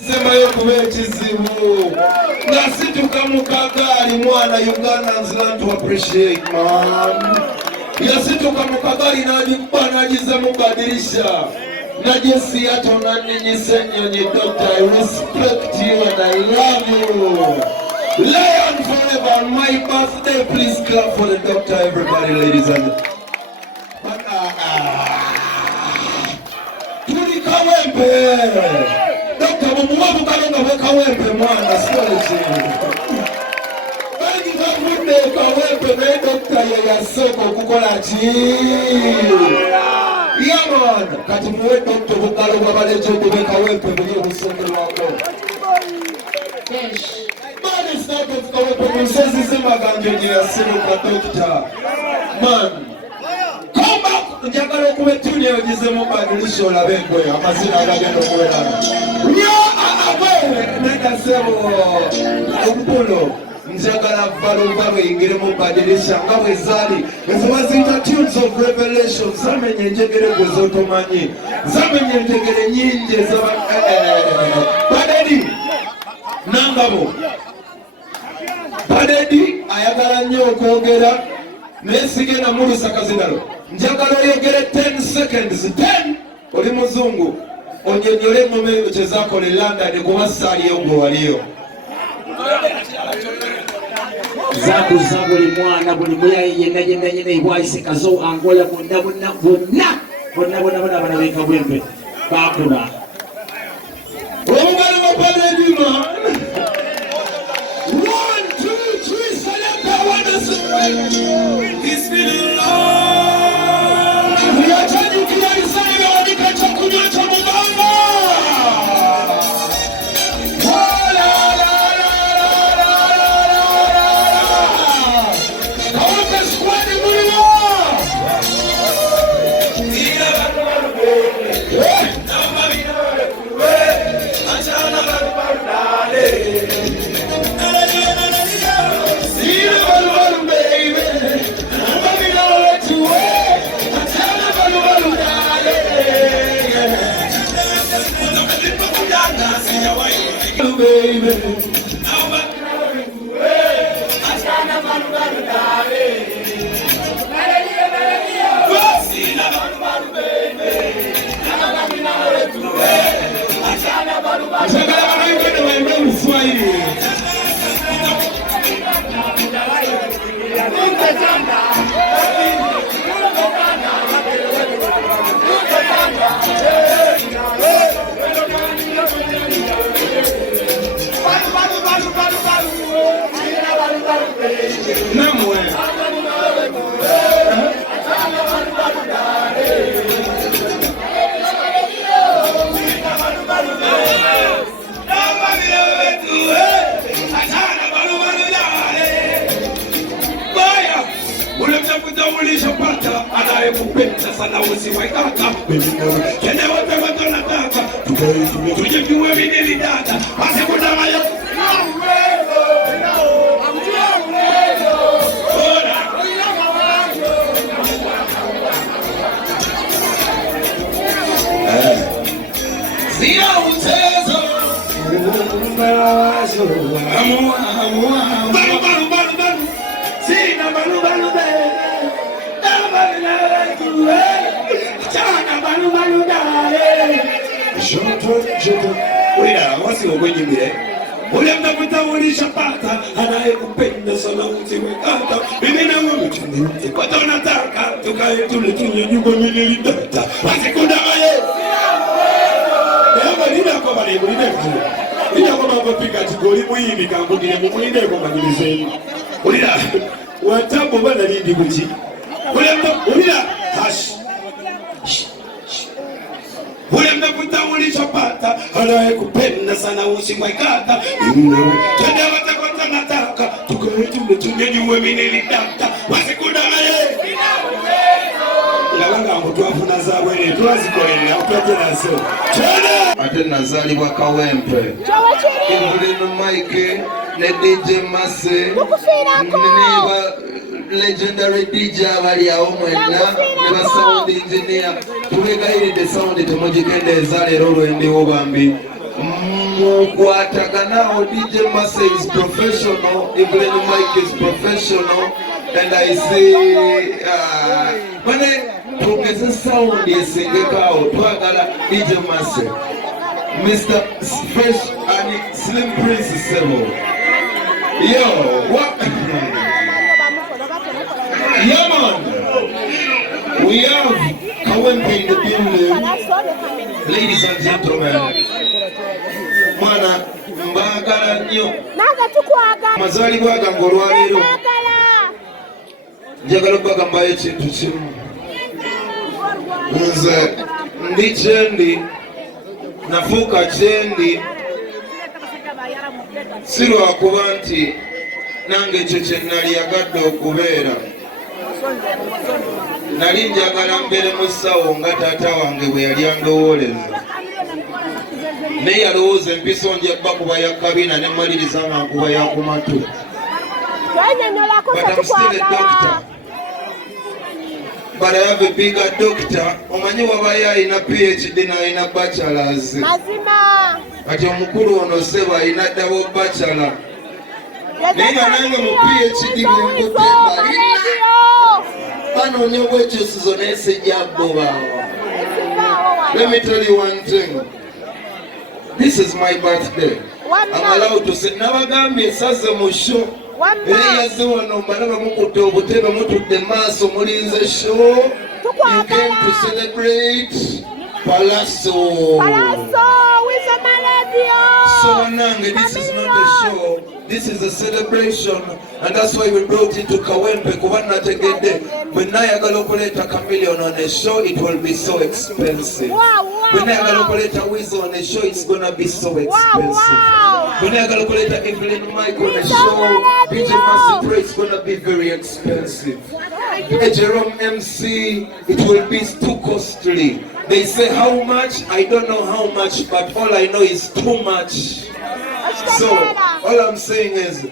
Sema yo kubechizimu. Nasituka mukagari mwana Ugandans learn to appreciate man. Yasituka mukagari najiza mubadilisha. Najesi yato nani senyo doctor. I respect you and I love you. Lion forever on my birthday. Please clap for the doctor, everybody, ladies and Tulikawempe. Doctor, mumuwabu kalonga wekawempe mwana swalechi. Bagi kafunde kawempe me doctor ya soko kukolachi. Yeah man, kati muwe doctor kukalonga wale jodo wekawempe mwenye usoko wako. Man is not of kawempe msezi sema ganjo jia simu kwa doctor. Man. Njagala okubetuni ogize mubadilisho labengwe amazina agagenda okuwerana nyo awewe negasebo omukono njagala valovalo ingire mubadilisha nga bwe zaali ezo baziyita tunes of revelation zamenye enjegere gwe zotomanyi zamenye enjegere nyingi badedi nangabo badedi ayagala nnyo okwogera nesigenda mulusa kazinalo njagala oyogere 10 seconds 10 oli muzungu onyenyole engoma kyezakola e London kuba saaliyo gwe waliyo zakuza buli mwana buli muyayi yenna ibwayisekazo angola bonna balabika bwempe bakula omugalo mapaleedima 1 2 3 select one is feeling low. Kupenda sana usiwaikata kene wote watonataka tujekiwe vinili data wasikudamaya Zia utezo Sina balu Wira, wasi wakwenyimile ule mnakutamulisha pata anayekupenda sana usiwekata mimi na wewe tunimte kwa tunataka tukae tule tunye nyumba milili data wasikudamaye yaba nina kwa bale mulinde ku nina kwa mapika tigoli muyibi kangugire mu mulinde ko manyilizeni ulira watambo bana lindi kuchi ulira hash ule mnakutambulisha pata anayekupenda sana usimwekata twende watakwata nataka tukae tumetunyenyuwe minilidata wasikudamaye ngabanga ngo twafuna zabwene twazikolera utwajenazo ate nazalibwa kawempe Evelyn Mike ne DJ Mase niba legendary DJ abali awo mwenna ne sound engineer tubegayiride sound temugikendeza lero lwendiwo bambi Mukwataganao, DJ Master is professional, Evelyn Mike is professional, and I say, when I progress sound is in the cow, DJ Master, Mr. Fresh and Slim Prince Sebo. Yo, what? Yeah, man. We have Kawempe in the building. Ladies and gentlemen, Mana mbagala nnyo mazaalibwa gange olwaleero njagala okubagambayo ekintu kimu. Nze ndi kyendi, nafuuka kyendi si lwakuba nti nange ekyo kye nalyagadde okubeera. Nali njagala mbeere mu ssawo nga taata wange bwe yali andowooleza, naye yalowooza empiso nja bakuba ya kabina ne mmaliriza nga nkuba ya ku matu. But I'm still a doctor. But I have a bigger doctor. Omanyi wabayo alina PhD n'alina bachelors. Kati omukulu ono seba alina double bachelor. Naye nga nange mu PhD bwenkutemba banoonya obwekyusizo naye sijja bbobaawo. Let me tell you one thing. This is my birthday. I'm allowed to say, nabagambye saze mu show. Era yazze wano mbalaba mukutte obutebe mutudde maaso mulinze show. You came to celebrate Pallaso. With a melody. So Nange, this is not a show. This is a celebration, and that's why we brought it to Kawempe. Kubana tegede. When nayagala okuleta Chameleone on a show, it will be so expensive. When nayagala okuleta Wizo on a show, it's gonna be so expensive. When nayagala okuleta Evelyn Mike on a show, DJ Master Pray, it's gonna be very expensive. A Jerome MC, it will be too costly. They say how much? I don't know how much, but all I know is too much. So all I'm saying is,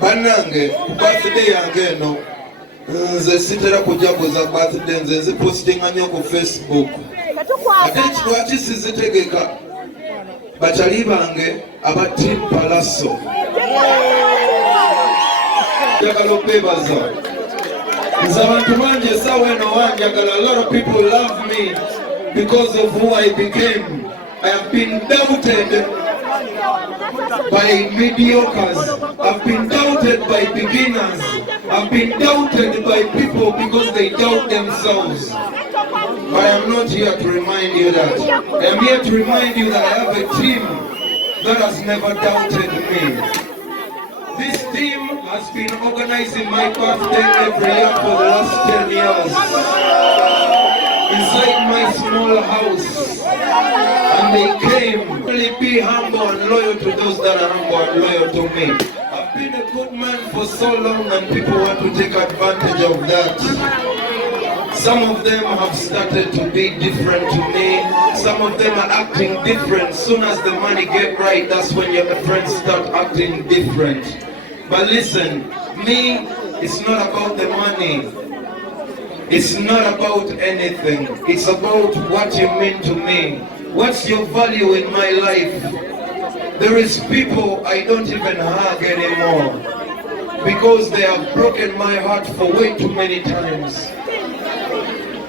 banange birthday yange eno nze sitera kujaguza birthday, nze nzipostinga nnyo ku Facebook. Ate lwaki sizitegeka bakyali bange aba team Pallaso njagala okwebaza. Nze abantu bangi essaawa eno wanjagala. A lot of people love me because of who I became. I have been doubted by mediocres. I've been doubted by beginners. I've been doubted by people because they doubt themselves. But I am not here to remind you that. I am here to remind you that I have a team that has never doubted me. This team has been organizing my birthday every year for the last 10 years. Inside my small house. And they came. Really be humble and loyal to those that are humble and loyal to me. I've been a good man for so long and people want to take advantage of that. Some of them have started to be different to me. Some of them are acting different. Soon as the money get right, that's when your friends start acting different. But listen, me, it's not about the money. It's not about anything. It's about what you mean to me. What's your value in my life? There is people I don't even hug anymore because they have broken my heart for way too many times.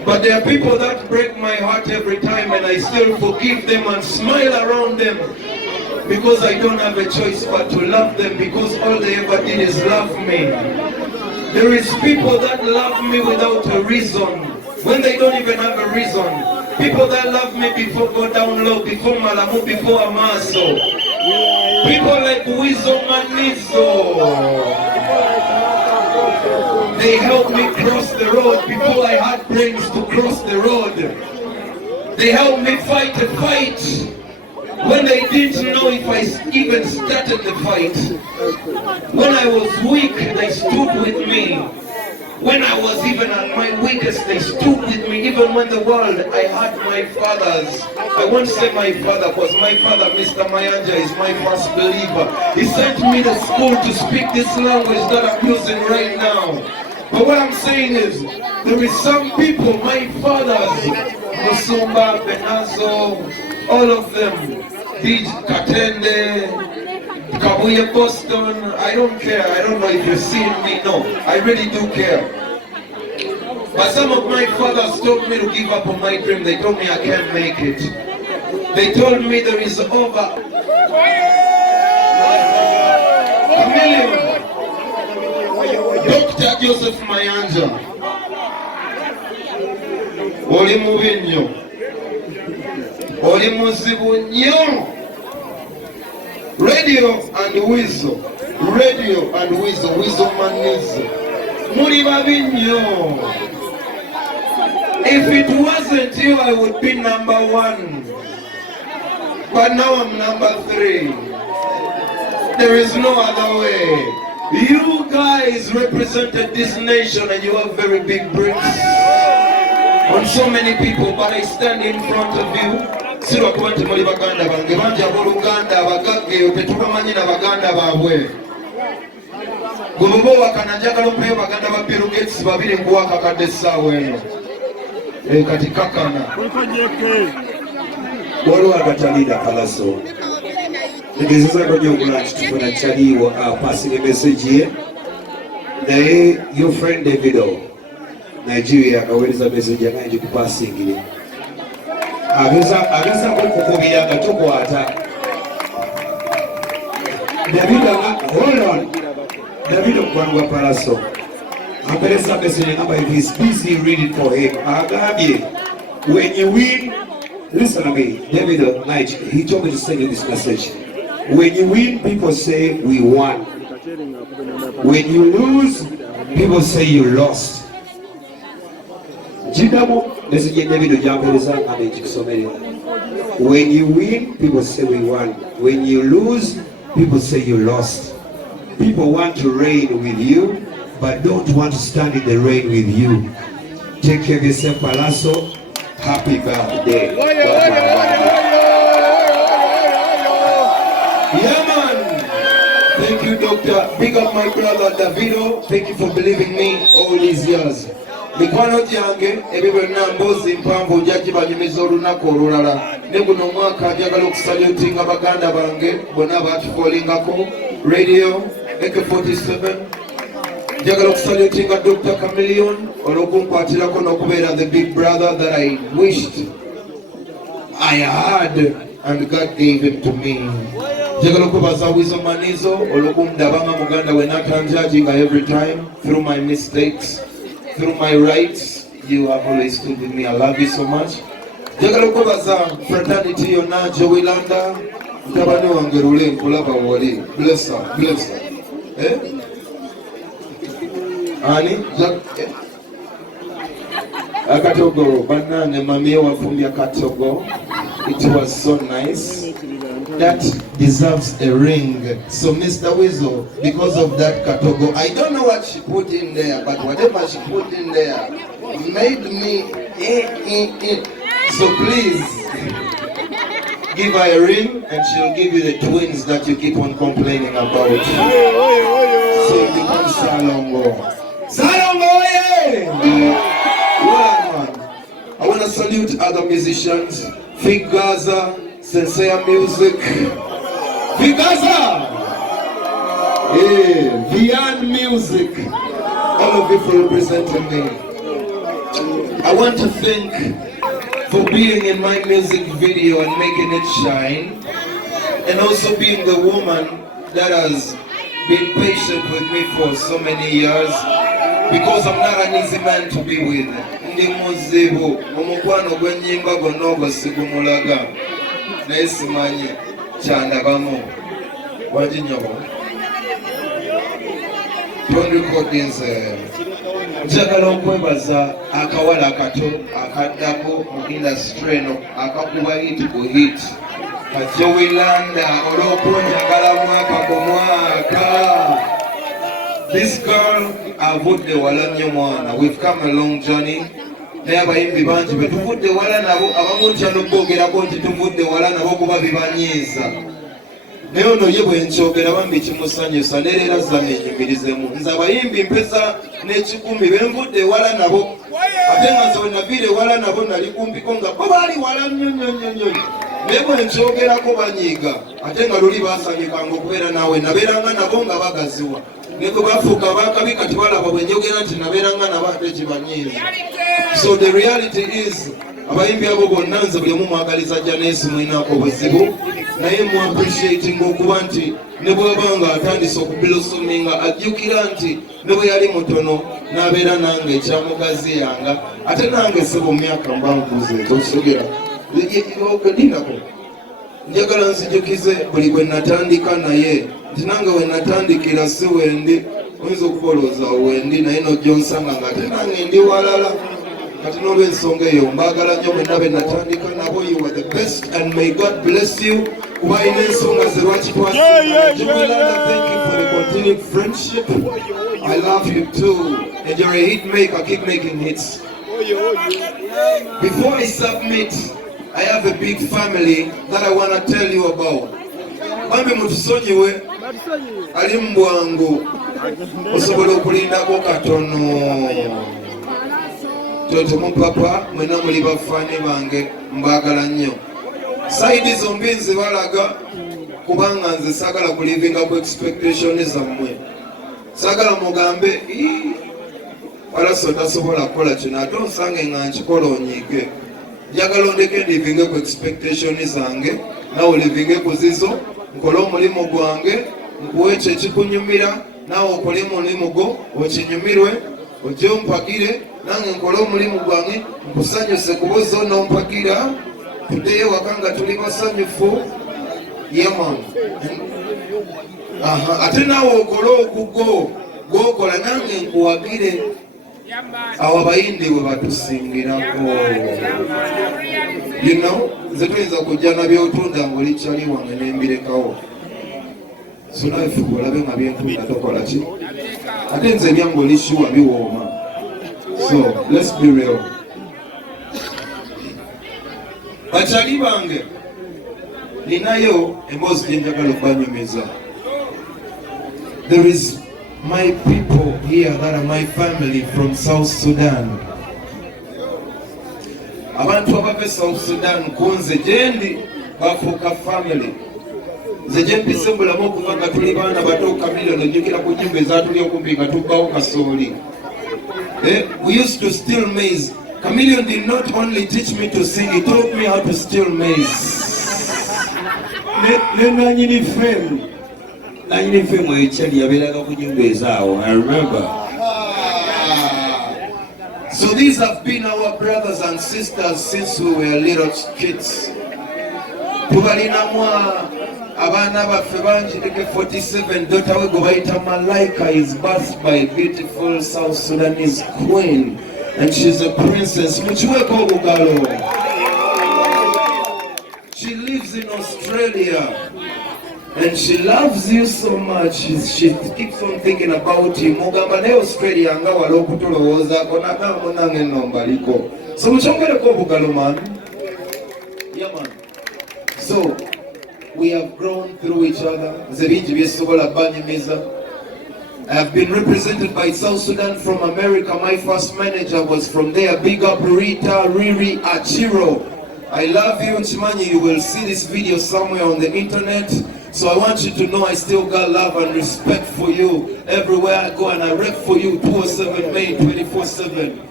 But there are people that break my heart every time and I still forgive them and smile around them because I don't have a choice but to love them because all they ever did is love me. There is people that love me without a reason, when they don't even have a reason. People that love me before go down low, before Malamu, before Amaso. People like Wizo Manizo. They helped me cross the road before I had brains to cross the road. They helped me fight a fight when they didn't know if I even started the fight. When I was weak, they stood with me. When I was even at my weakest, they stood with me. Even when the world, I had my fathers. I won't say my father, because my father, Mr. Kayanja, is my first believer. He sent me to school to speak this language that I'm using right now. But what I'm saying is, there is some people, my fathers, Musumba, Benazo, all of them, DJ Katende, Kabuya Boston. I don't care. I don't know if you're seeing me. No, I really do care. But some of my fathers told me to give up on my dream. They told me I can't make it. They told me there is over Chameleone. Dr. Joseph Mayanja. Oli mubi nnyo. Oli muzibu nnyo. Radio and Weasel. Radio and Weasel. Weasel Manizo. Muri babi nnyo. If it wasn't you, I would be number 1. But now I'm number 3. There is no other way. You guys represented this nation and you have very big bricks on so many people, but I stand in front of you. Sirwa kubanti muli baganda bange banja boluganda abagagge tetubamanyi na baganda baabwe. Gulubo wakananjagala omupeyo baganda ba Bill Gates babiri nkuwaka kadde essaawa eno. Kati kakana. Waliwo agatalida Pallaso. Tegezeza kujja okula kitufuna kyaliwo passing a message. Naye your friend Davido Nigeria akaweereza message yange kupasingire. Ageza kukubira nga tokwata. Davido, hold on. Davido mukwano gwa Pallaso. Apereza message number if he's busy, read it for him. Agambye, when you win, listen to me, Davido, he told me to send you this message. When you win, people say we won. When you lose, people say you lost. When you win, people say we won. When you lose, people say you lost. People want to reign with you, but don't want to stand in the rain with you. Take care of yourself, Pallaso. Happy birthday. Yeah, man. Thank you, Doctor. Big up my brother Davido. Thank you for believing me all these years. Mikwano gyange ebyo nambozi mpanvu jaki banyumiza olunaku olulala. Ne guno omwaka njagala okusalutinga baganda bange bonna baatukolingako. Radio AK47. Njagala okusalutinga Dr. Chameleone olw'okunkwatirako n'okubeera the big brother that I wished I had and God gave him to me. Njagala okubaza Weasel Manizo olw'okundabanga muganda we natanjajinga every time through my mistakes, through my rights. You have always stood with me. I love you so much. Njagala okubaza fraternity yonna Jowilanda mutabani wange Lule nkulaba wali. Bless her, bless her. Ani akatogo banane mami wafumbya katogo. It was so nice. That deserves a ring. So Mr. Weasel, because of that katogo, I don't know what she put in there, but whatever she put in there made me So please give her a ring and she'll give you the twins that you keep on complaining about. So you become Salongo. Salongo, yeah! I want to salute other musicians. Fig Gaza, Sincere Music. Fig Gaza! Yeah, Beyond Music. All of you for representing me. I want to thank for being in my music video and making it shine. And also being the woman that has been patient with me for so many years. Because I'm not an easy man to be with. Ndi muzibu, omukwano gwenyimba gonogo sigumulaga. Nesimanyi chandabamo. Wajinyobo. Don't record this. Njagala okwebaza akawala akato akaddako mu industry eno akakuba hit ku hit. Kajowilanda olw'okunjagala mwaka ku mwaka. This girl avudde wala nnyo mwana. We've come a long journey. Naye abayimbi bangi be tuvudde wala nabo abamu ntya n'okwogerako nti tuvudde wala nabo kuba bibanyiiza. Naye ono ye bwe nkyogera bambi kimusanyusa neera zaneenyumirizemu. Nze abayimbi mpeza n'ekikumi be nvudde wala nabo. Ate nga nze we naviire wala nabo nali kumpiko nga bo baali wala nnyo nnyo nnyo nnyo. Bwe nkyogerako banyiiga ate nga luli baasanyukanga okubeera naawe nabeeranga nabo nga bagaziwa ne bwe bafuuka bakabi kati balaba bwe njogera nti nabeeranga nabo ate kibanyiiza. So the reality is abayimbi abo bonna nze buli omu mwagaliza Janice mwinaako obuzibu naye mu appreciating okuba nti ne bw'aba nga atandise okubilosominga ajjukira nti ne bwe yali mutono n'abeera nange ekyamugazi yanga ate nange sebo mu myaka mbankuze tosogera dinako njagala nsijukize buli bwe natandika naye nti nange we natandikira si wendi oyinza okubolooza wendi naye nojja onsanga nga ate nange ndi walala kati n'olw'ensonga eyo mbaagala nnyo mwenna be natandika nabo you are the best and may God bless you kuba ina ensonga ze lwaki twasijumirana. Thank you for the continued friendship. I love you too and you're a hit maker, keep making hits. Before I submit, I have a big family that I want to tell you about. Bambi mutusonyiwe ali mbwangu osobola okulindako katono. Toto mupapa mwena muli bafani bange mbagala nnyo. Saidi zombi nze balaga kubanga nze sagala kulivinga ku expectation zammwe. Sagala mugambe Pallaso tasobola kukola kino ate onsange nga nkikola onyiige. Njagala ondeke ndivinge ku expectation zange nawe olivinge ku zizo nkole omulimu gwange nkuwe ekyo ekikunyumira nawe okole omulimu gwo okinyumirwe ojje ompagire nange nkole omulimu gwange nkusanyuse kuba zo nompagira tuddeyo waka nga tuli basanyufu yeman. Ate nawe okole okugo gwokola nange nkuwagire. Awo abayindi bwe batusingirako nze tuyinza kujja nabyotunda ngaolikyali wange nembirekawo so nawe fuba olabe nga byentunda tokola ki ate nze byange olishiwa biwooma. So let's be real. Bakyali bange ninayo emboozi gye njagala okubanyumiza. There is my people here that are my family from South Sudan. Abantu abava South Sudan kunze gyendi bafuuka family. Nze gye mpise mbulamu okuva nga tuli baana bato kamiliyoni ojjukira ku nnyumba ezatuli okumpi nga tubbawo kasooli. We used to steal maize. Chameleone did not only teach me to sing, he taught me how to steal maize. Nanyini femu ekyali yabeeraga ku nnyumba ezaawo. I remember. So these have been our brothers and sisters since we were little kids. Tubalinamu abaana baffe bangi like 47 daughter we go bayita Malaika is birthed by a beautiful South Sudanese queen and she's a princess. Mukiweko obugalo. She lives in Australia and she loves you so much. She keeps on thinking about you. Mugamba ne Australia nga wala okutulowoozaako nagamba nange nno mbaliko. So mukyongereko obugalo man. Yeah man. So we have grown through each other. I have been represented by South Sudan from America. My first manager was from there. Big up Riri Achiro. I love you, Nchimanyi. You will see this video somewhere on the internet. So I want you to know I still got love and respect for you. Everywhere I go and I rep for you 207 May 24/7.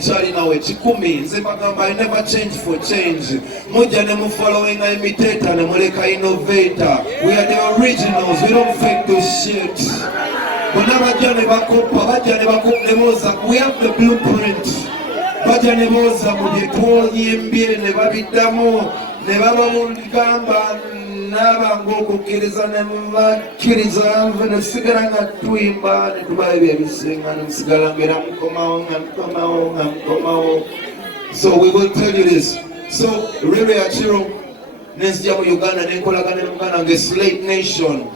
Chali nawe chikumi nze bagamba I never change for change. Mujja ne mu following a imitator ne muleka innovator. We are the originals, we don't fake this shit. Bonna bajja ne bakopa ne boza, we have the blueprint. Bajja ne boza mu bye twoyimbye ne babiddamu ne baba mu ligamba n'abangu okukkiriza ne mubakkiriza nve ne sigala nga tuyimba ne tubayo byebisinga ne musigala ngera mukomawo. So we will tell you this. So Riri Achiro nenzija mu Uganda nenkolagana ne muganda nge Slate Nation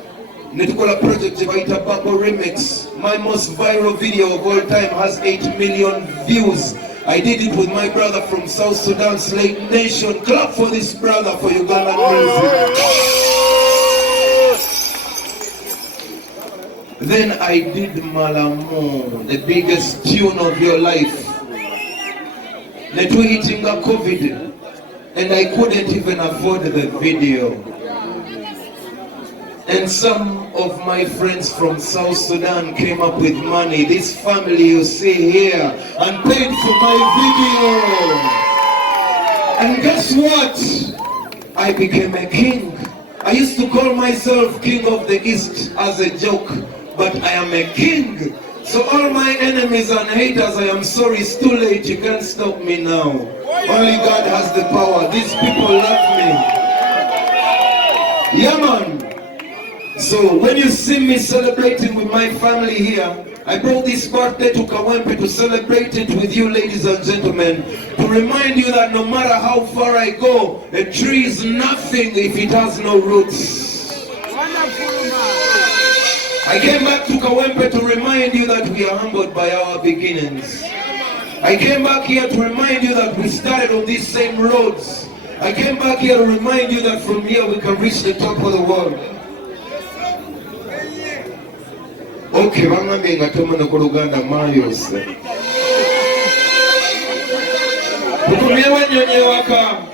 ne tukola project gye bayita Bubble Remix. My most viral video of all time has 8 million views. I did it with my brother from South Sudan, Slate Nation. Clap for this brother for Ugandan music. Then I did Malamu, the biggest tune of your life. Netwe hitting a COVID. and I couldn't even afford the video. And some of my friends from South Sudan came up with money, this family you see here, and paid for my video. And guess what? I became a king. I used to call myself King of the East as a joke, but I am a king. So all my enemies and haters, I am sorry, it's too late, you can't stop me now. Only God has the power. These people love me. Yeah, man. So when you see me celebrating with my family here, I brought this birthday to Kawempe to celebrate it with you, ladies and gentlemen, to remind you that no matter how far I go, a tree is nothing if it has no roots. I came back to Kawempe to remind you that we are humbled by our beginnings. I came back here to remind you that we started on these same roads. I came back here to remind you that from here we can reach the top of the world. Okay, bangambe ngatoma na kuluganda mayos. Kukumyewa nyonye waka.